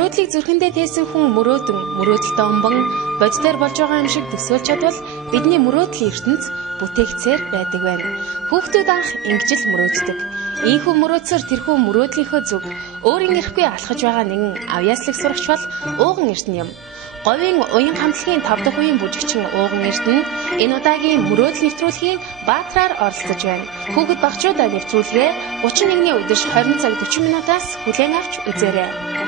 Мөрөөдлийг зүрхэндээ тээсэн хүн мөрөөдөлтөд омбон боддоор болж байгаа юм шиг төсөөлж чадвал бидний мөрөөдлийн ертөнц бүтээгцээр байдаг байна. Хүүхдүүд анх ингэж л мөрөөддөг. Ийхүү мөрөөдсөр тэрхүү мөрөөдлийнхөө зүг өөрийн эрэхгүй алхаж байгаа нэгэн авьяаслаг сурагч бол ууган эрдэнэ юм. Говийн уян хамтлагийн 5 дахь үеийн бүжигчин ууган эрдэнэ энэ удаагийн мөрөөдөл нэвтрүүлгийн баатраар оролцож байна. Хүүхэд багчуудаа нэвтрүүлгээ 31-ний өдөрт 20 цаг 40 минутаас хүлээн авч үзээрэй.